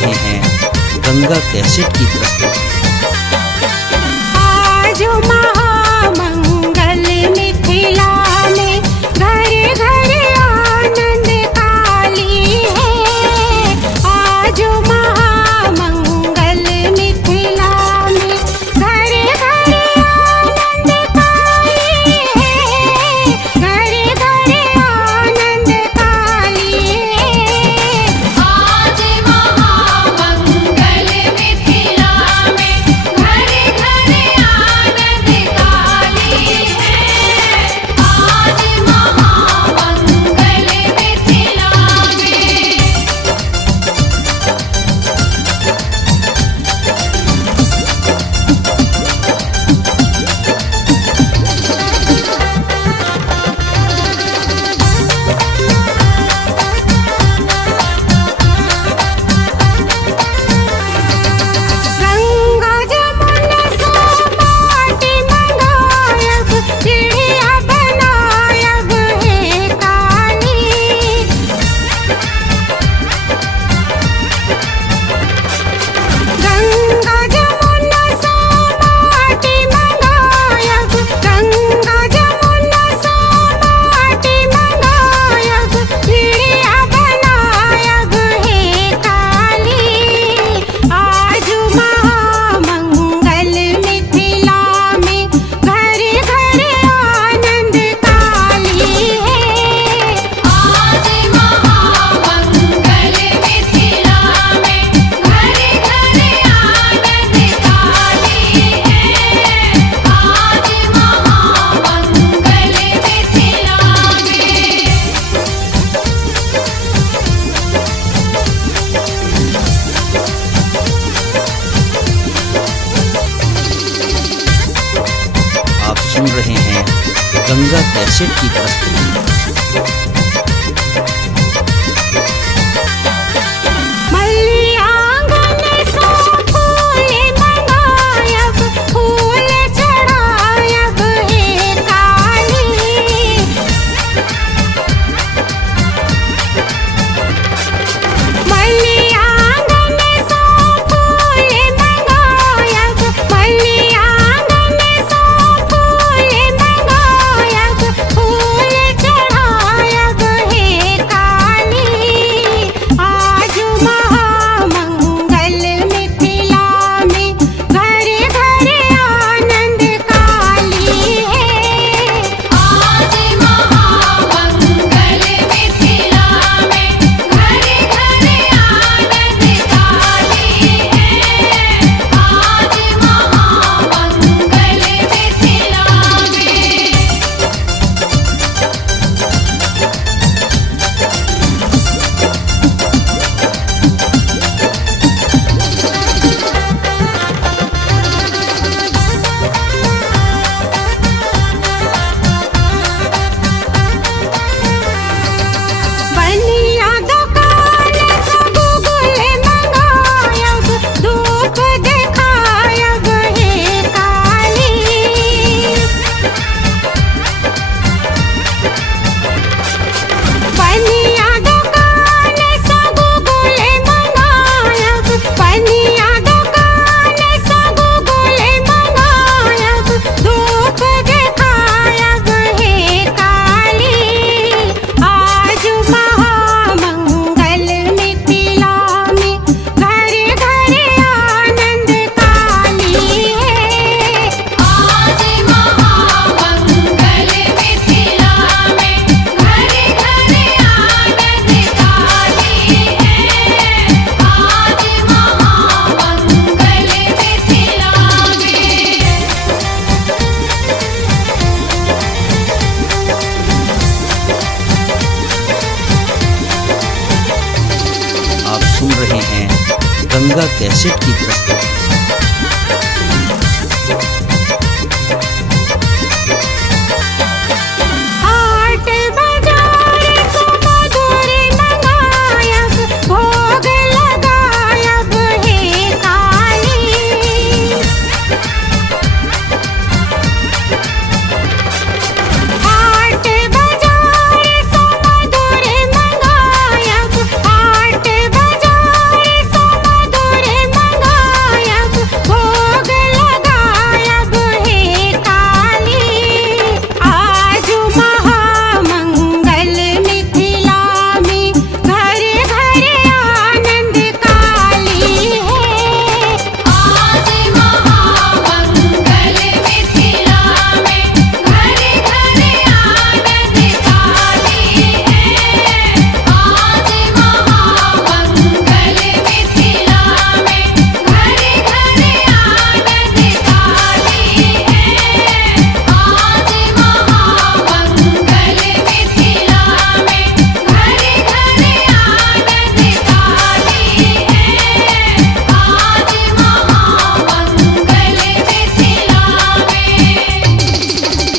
रहे हैं गंगा कैसेट की प्रस्तुति। आज महामंगल मिथिला में घर घर आनंद काली है। आज महामंगल मिथिला में घर घर आनंद काली है। घर घर आनंद काली है। आज महामंगल मिथिला में घर घर आनंद काली है। आज महामंगल मिथिला में। गंगा जमुना सोमाटी मंगायब चिड़िया बनायब है काली। गंगा जमुना सोमाटी मंगायब गंगा जमुना सोमाटी मंगायब चिड़िया बनायब है काली। आज महामंगल मिथिला में घर घर आनंद काली है। आज महामंगल मिथिला में घर घर आनंद काली है। आज महामंगल मिथिला में। आप सुन रहे हैं गंगा कैसेट की प्रस्तुति। मलियांगन सो फूल मंगायब फूल चढ़ायब है काली। मलियांगन सो फूल मंगायब मलियांगन सो फूल मंगायब फूल चढ़ायब है काली। आज महामंगल मिथिला में घर घर आनंद काली है। आज महामंगल मिथिला में घर घर आनंद काली है। आज महामंगल मिथिला में। बनिया दुकान से गुगुल मंगायब धूप दिखायब है काली। बनिया दुकान से गुगुल मंगायब बनिया दुकान से गुगुल मंगायब धूप दिखायब है काली। आज महामंगल मिथिला में घर घर आनंद काली है। आज महामंगल मिथिला में घर घर आनंद काली है। आज महामंगल मिथिला में। आप सुन रहे हैं गंगा कैसेट की प्रस्तुति।